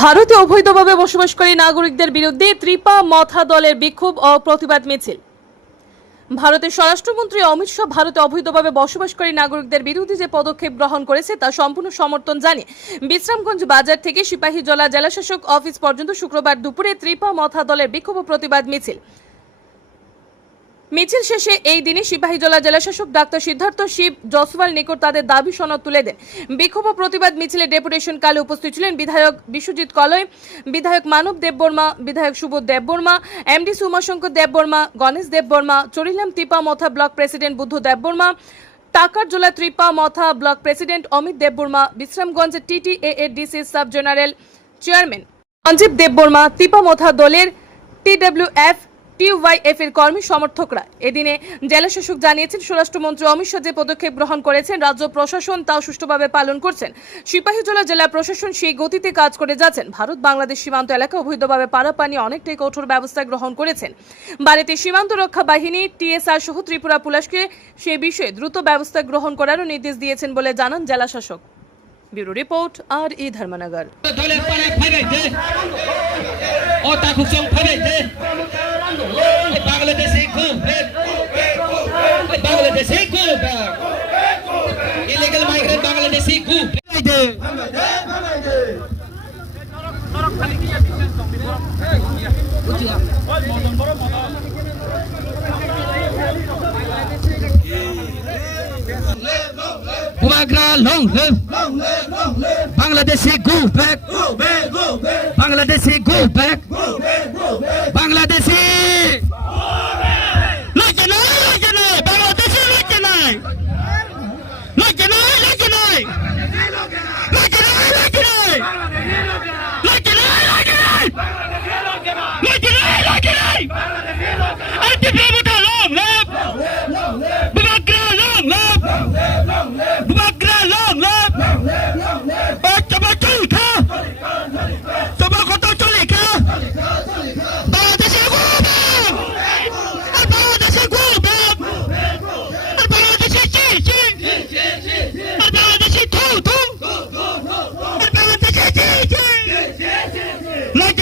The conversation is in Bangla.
ভারতে অবৈধভাবে বসবাসকারী নাগরিকদের বিরুদ্ধে ত্রিপা মথা দলের বিক্ষোভ ও প্রতিবাদ মিছিল। ভারতের স্বরাষ্ট্রমন্ত্রী অমিত শাহ ভারতে অবৈধভাবে বসবাসকারী নাগরিকদের বিরুদ্ধে যে পদক্ষেপ গ্রহণ করেছে তা সম্পূর্ণ সমর্থন জানিয়ে বিশ্রামগঞ্জ বাজার থেকে সিপাহীজলা জেলাশাসক অফিস পর্যন্ত শুক্রবার দুপুরে ত্রিপা মথা দলের বিক্ষোভ প্রতিবাদ মিছিল। মিছিল শেষে এই দিনে সিপাহীজলা জেলাশাসক ডাক্তার সিদ্ধার্থ শিব জসওয়াল নিকট তাদের দাবি সনদ তুলে দেন। বিক্ষোভ প্রতিবাদ মিছিলে ডেপুটেশন কালে উপস্থিত ছিলেন বিধায়ক বিশ্বজিৎ কলয়, বিধায়ক মানব দেববর্মা, বিধায়ক Subodh Debbarma, MD Umashankar Debbarma, Ganesh Debbarma, Charilam Tipra Motha block president Buddha Debbarma Takarjala ত্রিপা Motha block president Amit Debbarma, Bishramganj TTA এর DC sub general chairman Sanjib Debbarma, Tipra Motha দলের টিডব্লিউএফ টিউওয়াইএফ এর কর্মী সমর্থকরা। এদিনে জেলাশাসক জানিয়েছেন, স্বরাষ্ট্রমন্ত্রী অমিত শাহ যে পদক্ষেপ গ্রহণ করেছেন, রাজ্য প্রশাসন তাও সুষ্ঠুভাবে পালন করছেন। সিপাহীজলা জেলা প্রশাসন সেই গতিতে কাজ করে যাচ্ছেন। ভারত বাংলাদেশ সীমান্ত এলাকা অবৈধভাবে পারাপানি অনেকটাই কঠোর ব্যবস্থা গ্রহণ করেছেন। বাড়িতে সীমান্ত রক্ষা বাহিনী, টিএসআর সহ ত্রিপুরা পুলিশকে সে বিষয়ে দ্রুত ব্যবস্থা গ্রহণ করারও নির্দেশ দিয়েছেন বলে জানান জেলাশাসক ব্যুরো রিপোর্ট, আর ই Dharmanagar. Bumagra long live Bangladeshi go back Bangladeshi go back like